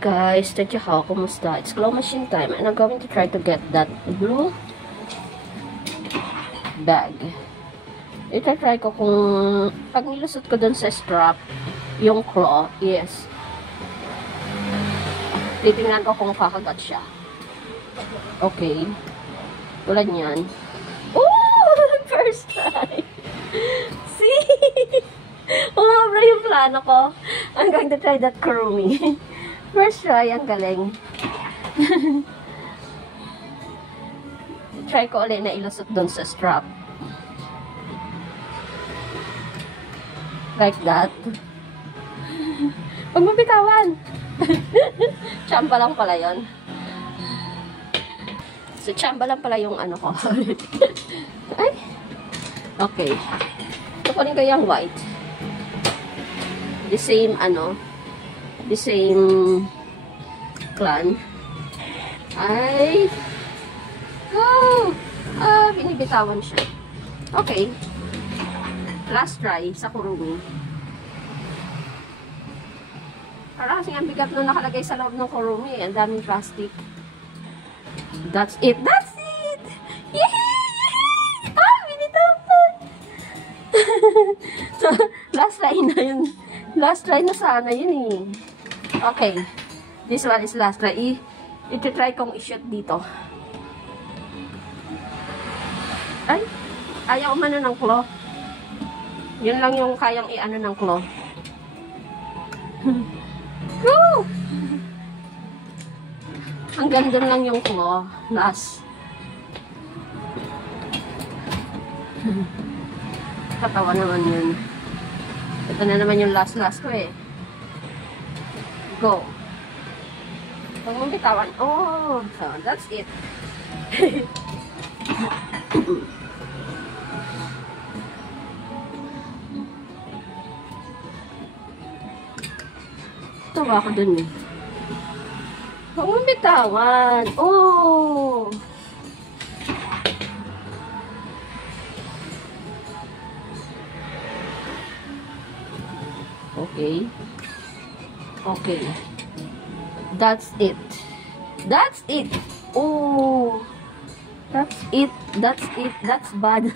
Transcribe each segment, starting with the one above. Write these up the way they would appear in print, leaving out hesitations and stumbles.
Guys, tadyaha, kumusta? It's claw machine time and I'm going to try to get that blue bag. Ita-try ko kung pag nilusot ko dun sa strap yung claw, yes. Titingnan ko kung kakagat siya. Okay. Tulad niyan. Oh! First try! See? Umabra yung plano ko. I'm going to try that kurumi. First try, ang galing. Try ko ulit na ilusot dun sa strap. Like that. Huwag mo bitawan. Chamba lang pala yun. So, chamba lang pala yung ano ko. Ay. Okay. Kukunin ko yung white. The same, ano, the same clan. Ay. Go! Ah, binibitawan siya. Okay. Last try sa kurumi. Parang kasing ang bigat nung nakalagay sa loob ng kurumi. Ang daming plastic. That's it. That's it! Yay! Ah, binitawan! So, last try na yun. Last try na sana yun eh. Okay. This one is last try. Ito-try kong i-shoot dito. Ay! Ayaw umano ng claw. Yun lang yung kayang i-ano ng claw. Woo! Hanggang dun lang yung claw. Last. Katawa naman yun. Ito na naman yung last ko eh. Go. Huwag mong bitawan. Oh, so that's it. Tawa ka dun eh. Huwag mong bitawan. Oh. Okay. Okay. That's it. That's it. Oh. That's it. That's it. That's bad.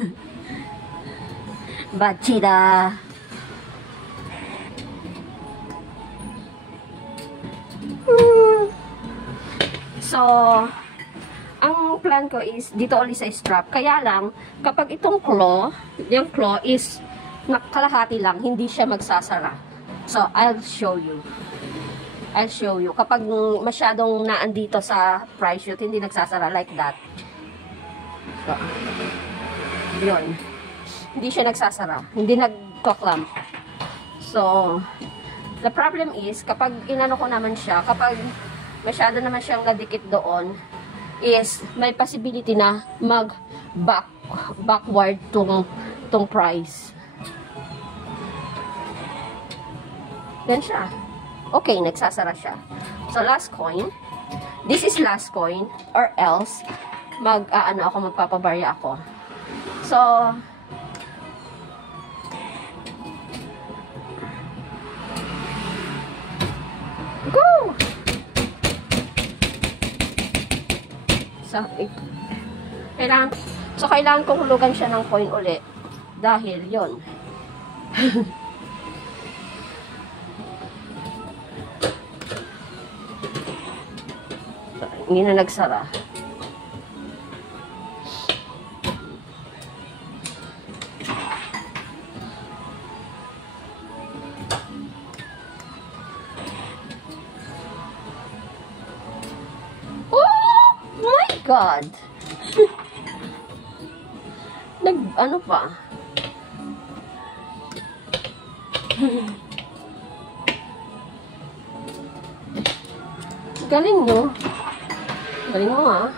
Bad cheetah. So, ang plan ko is dito ulit sa strap. Kaya lang, kapag itong claw, yung claw is kalahati lang, hindi siya magsasara. So, I'll show you. I'll show you. Kapag masyadong naandito sa price shoot, hindi nagsasara like that. So, yun. Hindi siya nagsasara. Hindi nagko-clamp. So, the problem is, kapag inano ko naman siya, kapag masyado naman siyang nadikit doon, is may possibility na backward tong price. Yan siya. Okay, nagsasara siya. So, last coin. This is last coin. Or else, magpapabarya ako. So, go! So, kailangan kong hulugan siya ng coin uli. Dahil, yon. Hindi na nagsara. Oh my God! Ano pa? Galing nyo. Galing mo ah.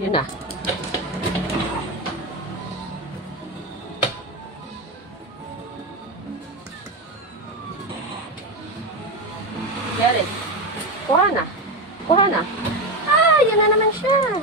Yun na. Yari. Kuha na. Kuha na. Ah, yan na naman siya.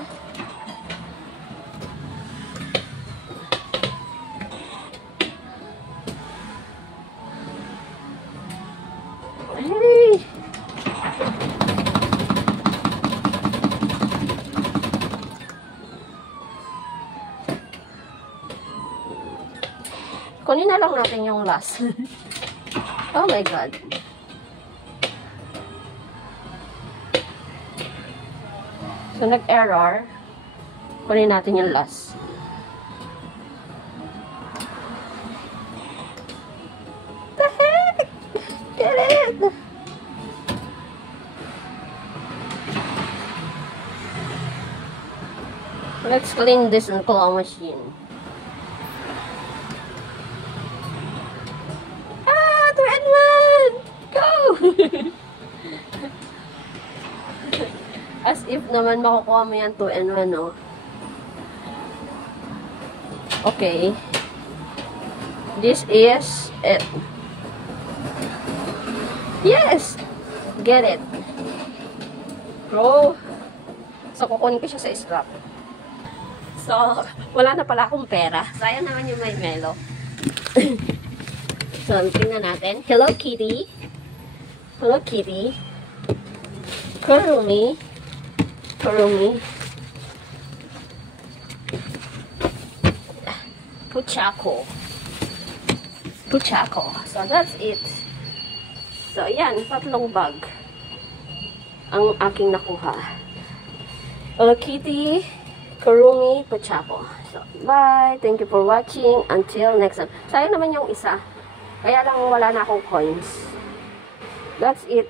Kunin na lang natin yung last. Oh my God. So, nag-error. Kunin natin yung last. The heck? Get it! Let's clean this claw machine. Ah! 2-in-1! Go! As if naman makukuha mo yan 2-in-1, no? Okay. This is it. Yes! Get it. Bro. So, kukunin ko siya sa strap. So, wala na pala akong pera. Sayang naman yung may melo. So, tingnan natin. Hello Kitty. Hello Kitty. Kurumi. Kurumi. Puchako. Puchako. So, that's it. So, ayan. 3 bag ang aking nakuha. Hello Kitty. Kurumi, Puchako. So, bye. Thank you for watching. Until next time. Sayang naman yung isa. Kaya lang wala na akong coins. That's it.